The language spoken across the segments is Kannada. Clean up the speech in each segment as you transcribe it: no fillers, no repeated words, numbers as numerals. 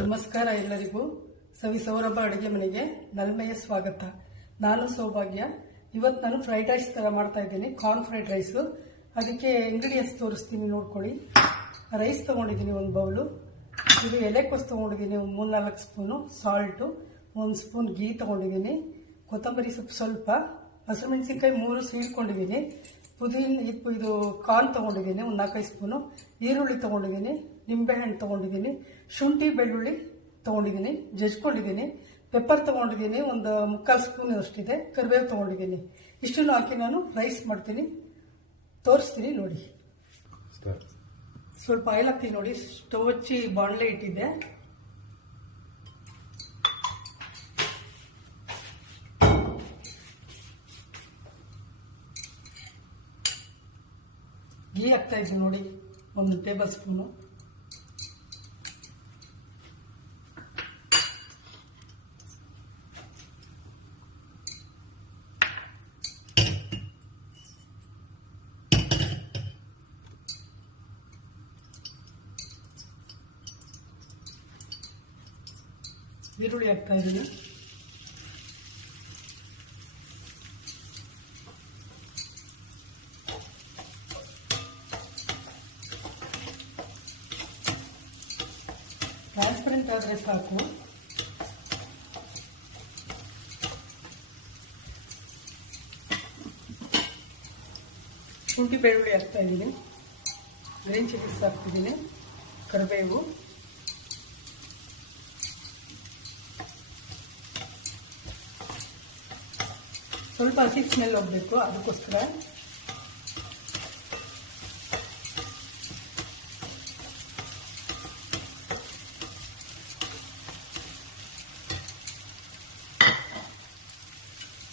ನಮಸ್ಕಾರ ಎಲ್ಲರಿಗೂ ಸವಿ ಸೌರಭ ಅಡುಗೆ ಮನೆಗೆ ನಲ್ಮೆಯ ಸ್ವಾಗತ. ನಾನು ಸೌಭಾಗ್ಯ. ಇವತ್ತು ನಾನು ಫ್ರೈಡ್ ರೈಸ್ ತರ ಮಾಡ್ತಾ ಇದ್ದೀನಿ, ಕಾರ್ನ್ ಫ್ರೈಡ್ ರೈಸ್. ಅದಕ್ಕೆ ಇಂಗ್ರೀಡಿಯೆಂಟ್ಸ್ ತೋರಿಸ್ತೀನಿ, ನೋಡ್ಕೊಳ್ಳಿ. ರೈಸ್ ತಗೊಂಡಿದ್ದೀನಿ 1 ಬೌಲು. ಇದು ಎಲೆಕೋಸು ತಗೊಂಡಿದ್ದೀನಿ 3-4 ಸ್ಪೂನು, ಸಾಲ್ಟು 1 ಸ್ಪೂನ್ ಗೀ ತಗೊಂಡಿದ್ದೀನಿ, ಕೊತ್ತಂಬರಿ ಸೊಪ್ಪು ಸ್ವಲ್ಪ, ಹಸಿಮೆಣಸಿನ್ಕಾಯಿ 3 ಸೀಳ್ಕೊಂಡಿದ್ದೀನಿ, ಇದು ಕಾರ್ನ್ ತಗೊಂಡಿದ್ದೀನಿ 4-5 ಸ್ಪೂನು, ಈರುಳ್ಳಿ ತಗೊಂಡಿದ್ದೀನಿ, ನಿಂಬೆಹಣ್ಣು ತಗೊಂಡಿದ್ದೀನಿ, ಶುಂಠಿ ಬೆಳ್ಳುಳ್ಳಿ ತಗೊಂಡಿದ್ದೀನಿ, ಜಜ್ಕೊಂಡಿದ್ದೀನಿ, ಪೆಪ್ಪರ್ ತಗೊಂಡಿದ್ದೀನಿ 1/4 ಸ್ಪೂನ್ ಅಷ್ಟಿದೆ, ಕರಿಬೇವು ತಗೊಂಡಿದ್ದೀನಿ. ಇಷ್ಟನ್ನು ಹಾಕಿ ನಾನು ರೈಸ್ ಮಾಡ್ತೀನಿ, ತೋರಿಸ್ತೀನಿ ನೋಡಿ. ಸ್ವಲ್ಪ ಆಯಿಲ್ ಹಾಕ್ತೀನಿ ನೋಡಿ. ಸ್ಟವ್ ಹಚ್ಚಿ ಬಾಣಲೆ ಇಟ್ಟಿದ್ದೆ. ಗೀ ಹಾಕ್ತಾ ಇದ್ದೀನಿ ನೋಡಿ, 1 ಟೇಬಲ್ ಸ್ಪೂನು. ಈರುಳ್ಳಿ ಹಾಕ್ತಾ ಇದ್ದೀನಿ. ಟ್ರಾನ್ಸ್ಪರೆಂಟ್ ಆದರೆ ಸಾಕು. ಶುಂಠಿ ಬೆಳ್ಳುಳ್ಳಿ ಹಾಕ್ತಾ ಇದ್ದೀನಿ, ಗ್ರೀನ್ ಚಿಲ್ಲೀಸ್ ಹಾಕ್ತಿದ್ದೀನಿ, ಕರಿಬೇವು, ಸ್ವಲ್ಪ ಹಸಿ ಸ್ಮೆಲ್ ಹೋಗ್ಬೇಕು, ಅದಕ್ಕೋಸ್ಕರ.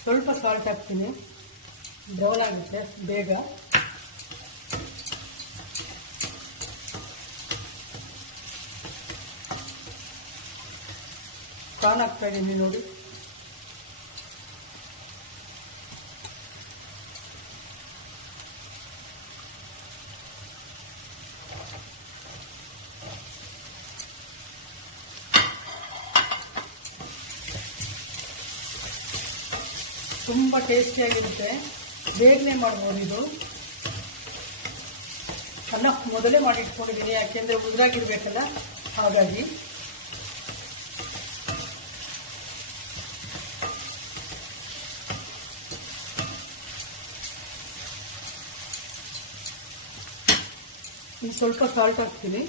ಸ್ವಲ್ಪ ಸಾಲ್ಟ್ ಹಾಕ್ತೀನಿ, ಬ್ರೌನ್ ಆಗುತ್ತೆ ಬೇಗ. ಕಾರ್ನ್ ಹಾಕ್ತಾ ಇದ್ದೀನಿ ನೋಡಿ. ತುಂಬ ಟೇಸ್ಟಿಯಾಗಿರುತ್ತೆ, ಬೇಗನೆ ಮಾಡ್ಬೋದು. ಇದು ಅನ್ನ ಮೊದಲೇ ಮಾಡಿ ಇಟ್ಕೊಂಡಿದ್ದೀನಿ, ಯಾಕೆಂದರೆ ಉದುರಾಗಿರ್ಬೇಕಲ್ಲ, ಹಾಗಾಗಿ. ಇನ್ನು ಸ್ವಲ್ಪ ಸಾಲ್ಟ್ ಹಾಕ್ತೀನಿ.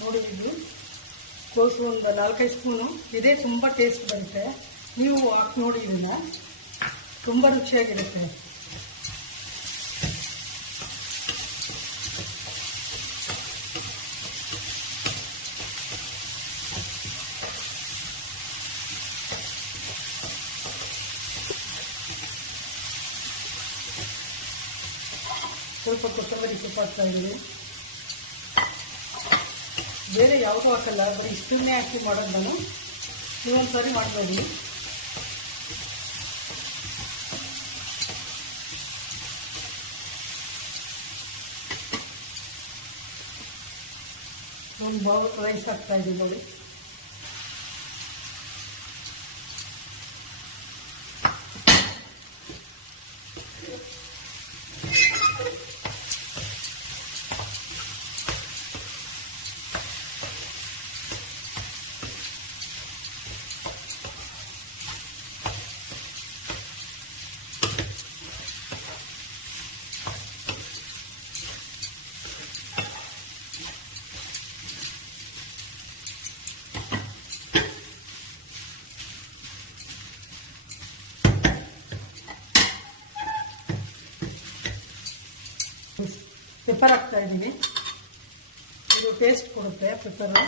ನೋಡಿ, ಇದು ಕೋಸು 4-5 ಸ್ಪೂನು ಇದೆ, ತುಂಬ ಟೇಸ್ಟ್ ಬರುತ್ತೆ. ನೀವು ಹಾಕಿ ನೋಡಿ, ಇದನ್ನ ತುಂಬ ರುಚಿಯಾಗಿರುತ್ತೆ. ಸ್ವಲ್ಪ ಕೊತ್ತಂಬರಿ ಸೊಪ್ಪು ಹಾಕ್ತಾ ಇದ್ದೀನಿ. ಬೇರೆ ಯಾವುದೂ ಹಾಕಲ್ಲ, ಬರೀ ಇಷ್ಟನ್ನೇ ಹಾಕಿ ಮಾಡೋದು ನಾನು. ನೀವೊಂದ್ಸರಿ ಮಾಡಬೇಡಿ. ಒಂದು ಬೌಲ್ ರೈಸ್ ಹಾಕ್ತಾ ಇದ್ದೀನಿ ನೋಡಿ. ಪೆಪ್ಪರ್ ಹಾಕ್ತಾ ಇದ್ದೀನಿ. ಇದು ಟೇಸ್ಟ್ ಕೊಡುತ್ತೆ ಪೆಪ್ಪರು.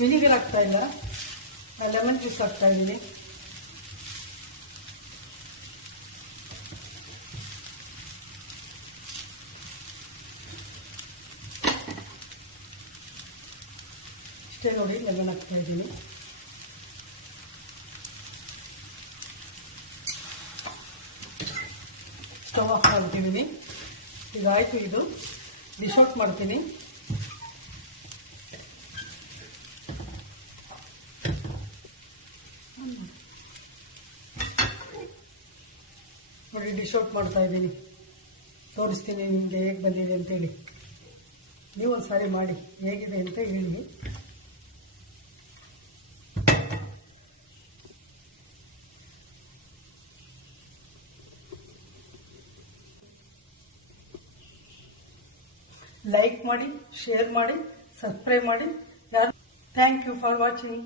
ವಿನಿಗರ್ ಹಾಕ್ತಾ ಇಲ್ಲ, ಲೆಮನ್ ಜ್ಯೂಸ್ ಹಾಕ್ತಾ ಇದ್ದೀನಿ. ಇಷ್ಟೇ ನೋಡಿ, ಲೆಮನ್ ಹಾಕ್ತಾ ಇದ್ದೀನಿ. ಸ್ಟವ್ ಆಫ್ ಮಾಡ್ತಿದ್ದೀನಿ. ಇದಾಯಿತು, ಇದು ಡಿಶ್ ಔಟ್ ಮಾಡ್ತೀನಿ. ನೋಡಿ, ಡಿಶ್ ಔಟ್ ಮಾಡ್ತಾ ಇದ್ದೀನಿ. ತೋರಿಸ್ತೀನಿ ನಿಮಗೆ ಹೇಗೆ ಬಂದಿದೆ ಅಂತೇಳಿ. ನೀವು ಒಂದು ಸಾರಿ ಮಾಡಿ ಹೇಗಿದೆ ಅಂತ ಹೇಳಿ. ಲೈಕ್ ಮಾಡಿ, ಶೇರ್ ಮಾಡಿ, ಸಬ್ಸ್ಕ್ರೈಬ್ ಮಾಡಿ. Thank you for watching.